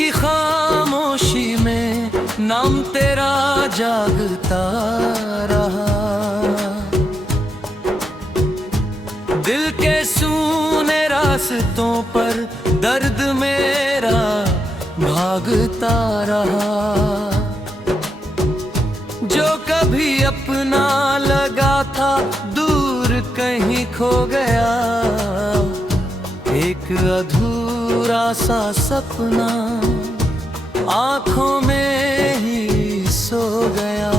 की खामोशी में नाम तेरा जागता रहा। दिल के सूने रास्तों पर दर्द मेरा भागता रहा। जो कभी अपना लगा था दूर कहीं खो गया। एक अधूरा सा सपना आंखों में ही सो गया।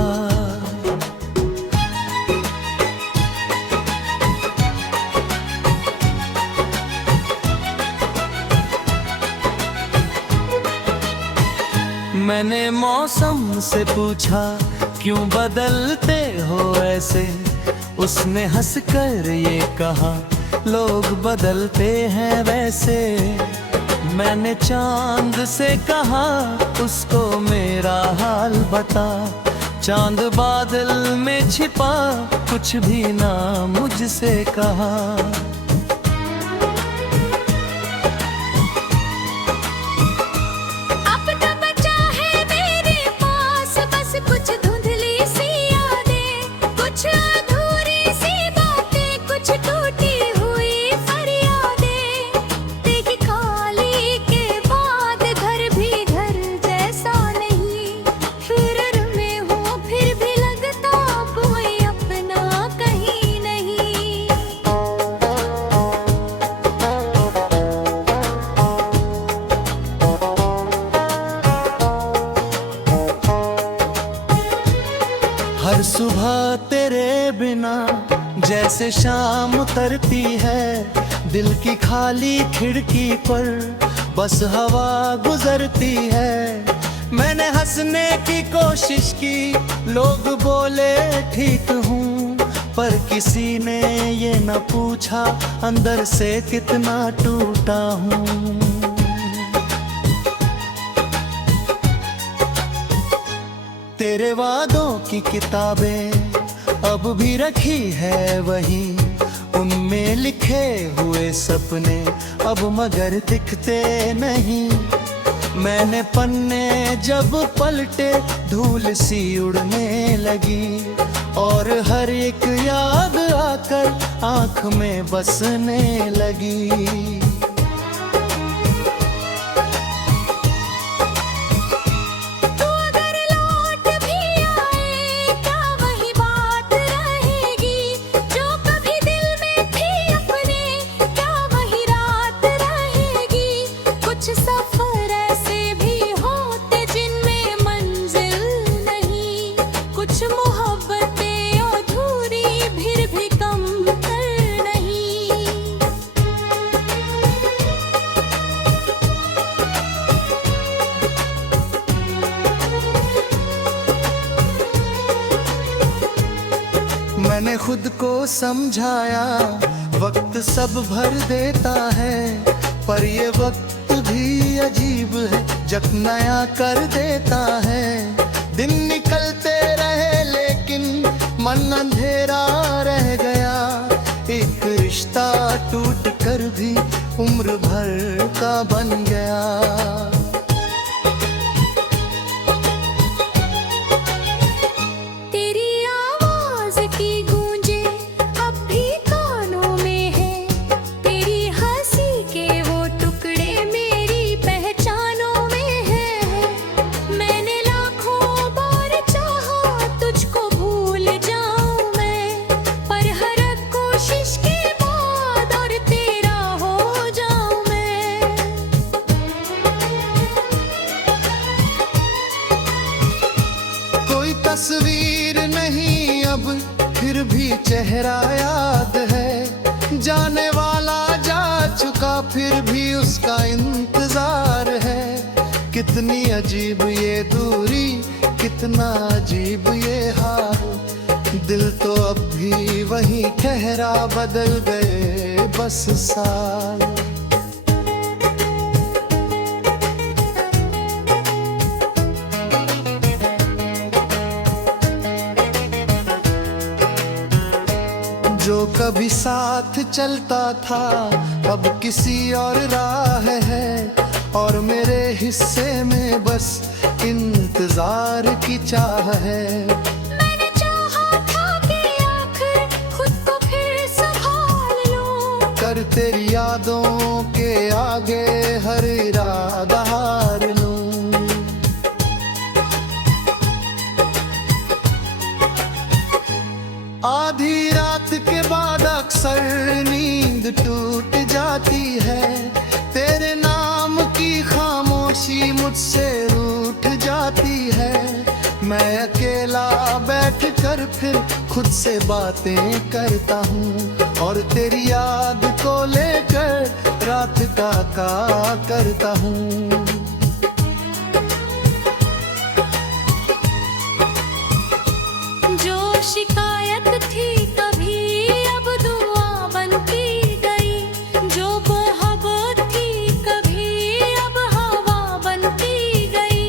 मैंने मौसम से पूछा क्यों बदलते हो ऐसे। उसने हंसकर ये कहा लोग बदलते हैं वैसे। मैंने चांद से कहा उसको मेरा हाल बता। चांद बादल में छिपा कुछ भी ना मुझसे कहा। हर सुबह तेरे बिना जैसे शाम उतरती है। दिल की खाली खिड़की पर बस हवा गुजरती है। मैंने हंसने की कोशिश की लोग बोले ठीक हूँ। पर किसी ने ये न पूछा अंदर से कितना टूटा हूँ। तेरे वादों की किताबें अब भी रखी है वही। उनमें लिखे हुए सपने अब मगर दिखते नहीं। मैंने पन्ने जब पलटे धूल सी उड़ने लगी। और हर एक याद आकर आँख में बसने लगी। मैंने खुद को समझाया वक्त सब भर देता है। पर ये वक्त भी अजीब है जब नया कर देता है। दिन निकलते रहे लेकिन मन अंधेरा रह गया। एक रिश्ता टूट कर भी उम्र भर का बन गया। तस्वीर नहीं अब फिर भी चेहरा याद है। जाने वाला जा चुका फिर भी उसका इंतजार है। कितनी अजीब ये दूरी कितना अजीब ये हाल। दिल तो अब भी वही ठहरा बदल गए बस साल। जो कभी साथ चलता था अब किसी और राह है। और मेरे हिस्से में बस इंतजार की चाह है। मैंने चाहा था कि आखिर खुद को फिर संभाल लूं, कर तेरी यादों के आगे हर इरादा हार लूं। आधी रात के बाद अक्सर नींद टूट जाती है, तेरे नाम की खामोशी मुझसे रूठ जाती है। मैं अकेला बैठ कर फिर खुद से बातें करता हूँ और तेरी याद को लेकर रात का करता हूँ। जो शिकायत थी कभी अब दुआ बनती गई, जो मोहब्बत थी कभी अब हवा बनती गई।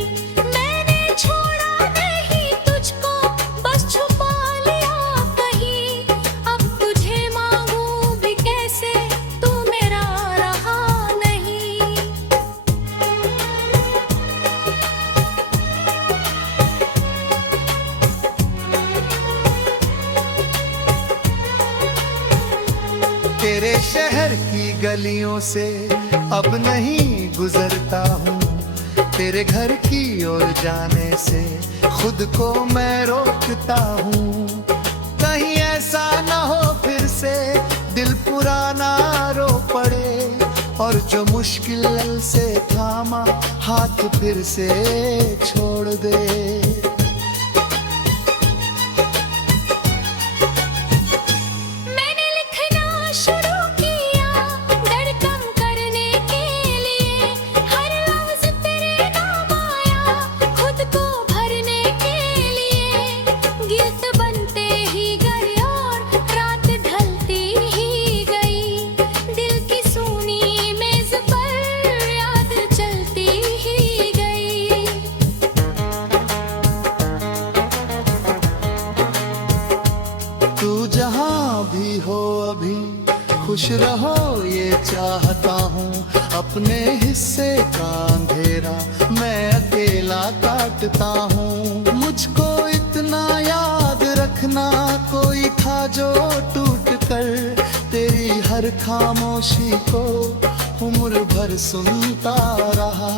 मैंने छोड़ा नहीं तुझको, बस छुपा लिया कहीं। अब तुझे मांगूं भी कैसे, तू मेरा रहा नहीं। तेरे शहर की गलियों से अब नहीं गुजरता हूँ, तेरे घर की ओर जाने से खुद को मैं रोकता हूँ। कहीं ऐसा ना हो फिर से दिल पुराना रो पड़े, और जो मुश्किल से थामा हाथ फिर से छोड़ दे। तू जहाँ भी हो अभी खुश रहो ये चाहता हूँ, अपने हिस्से का अंधेरा मैं अकेला काटता हूँ। मुझको इतना याद रखना, कोई था जो टूट कर तेरी हर खामोशी को उम्र भर सुनता रहा।